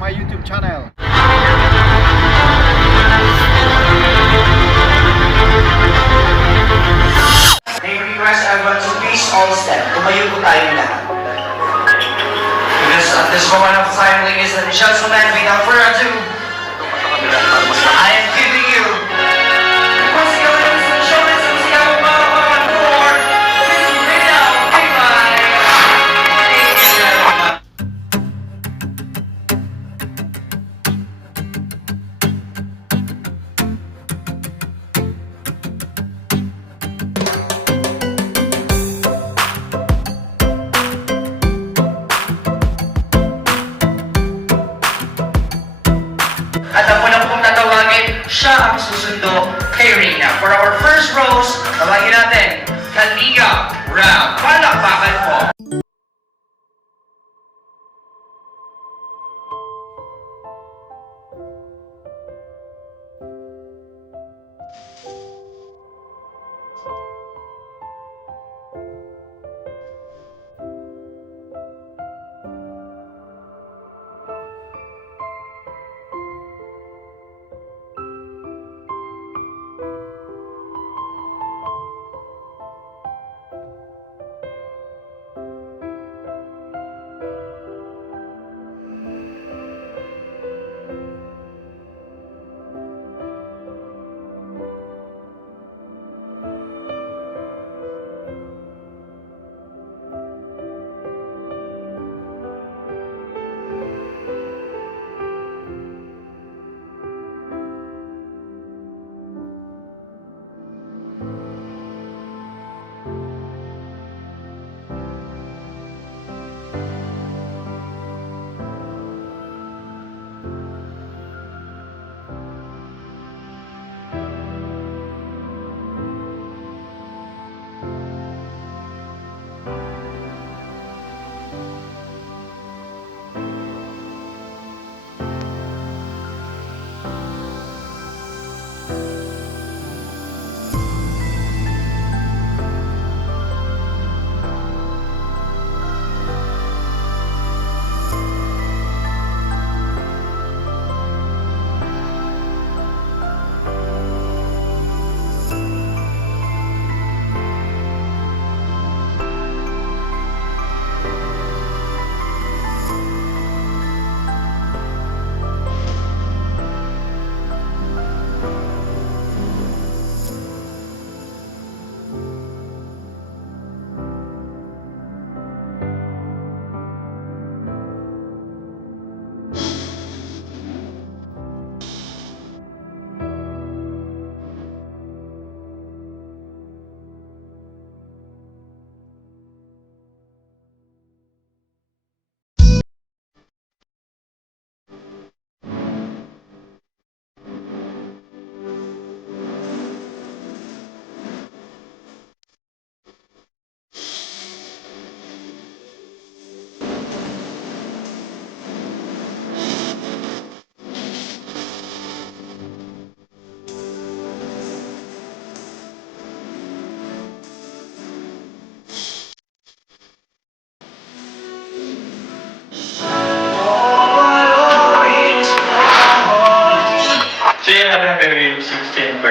my YouTube channel. Request everyone to please all step. Tumayo po tayo lahat. Because at this moment of time, ladies and gentlemen, without further ado, siya ang susundo kay Reyna. For our first rose, kabagin natin, Kaliga Ram. Palakpakan po.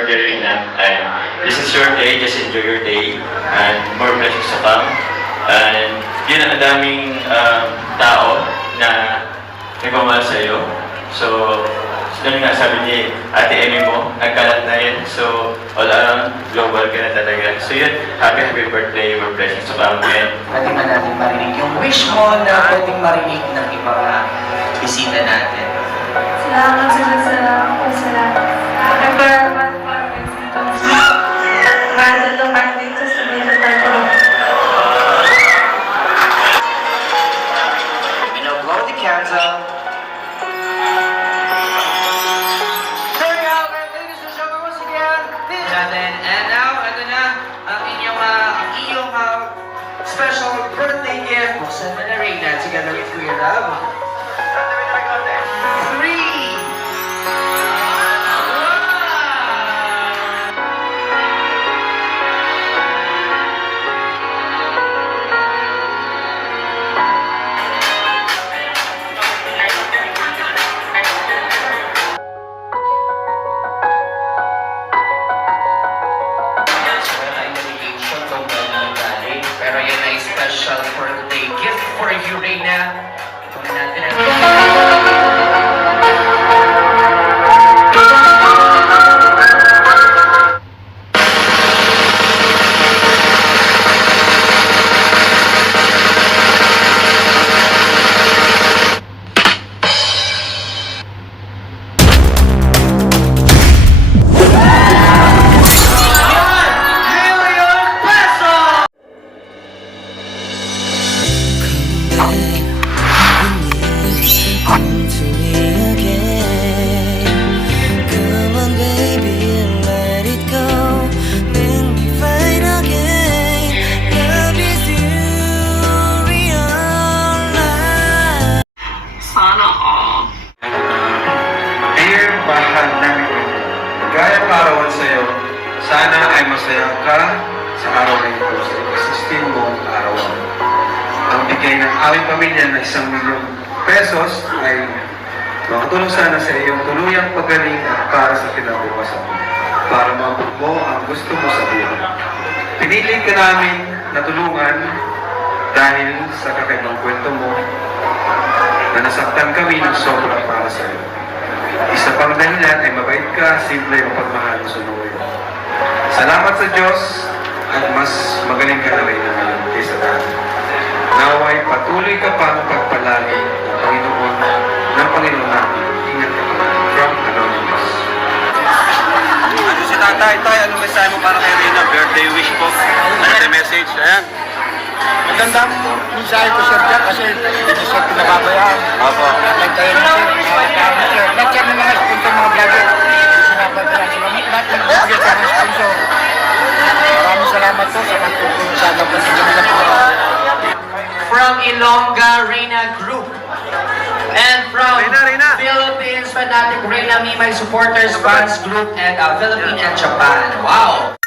16 for the Rina. And this is your day, just enjoy your day. And more blessings to come. And yun, ang daming um, tao na nagmamahal sa'yo. So, so yun nga sabi ni Ate Emmy mo, nagkalat na yun. So, all around, global ka na talaga. So yun, happy happy birthday, more blessings to come. And Pwede ba natin marinig yung wish mo na pwedeng marinig ng ibang bisita natin? Salamat sa salamat po sa lahat. Special birthday gift. Buksan mo na rin na together with Kuya Love. Masaya ka sa araw na ito, sa existing mong araw. Ang bigay ng aming pamilya na isang milyong pesos ay makatulong sana sa iyong tuluyang pagaling at para sa kinabukasan mo. Para maabot mo ang gusto mo sa buhay. Pinili ka namin na tulungan dahil sa kakaibang kwento mo na nasaktan kami ng sobra para sa iyo. Isa pang dahilan ay mabait ka, simple ang pagmahal sa sunurin. Salamat sa Diyos at mas magaling ka na rin na ngayon kaysa dati. Naway patuloy ka pang pagpalagi ng Panginoon ng Panginoon natin. Ingat ka pa. From Anonymous. Ano si tatay? Tay, ano mensahe mo para kay Rina? Birthday wish po. Ano yung message? Ayan. Magandang mensahe ko sir kasi hindi siya pinababayaan. Opo. Lahat tayo ni sir, nakakatawa sir. From Ilongga Reina Group. And from Reina, Reina. Philippines Fanatic Reina Mimay Supporters Fans Group and uh, Philippines and Japan. Wow!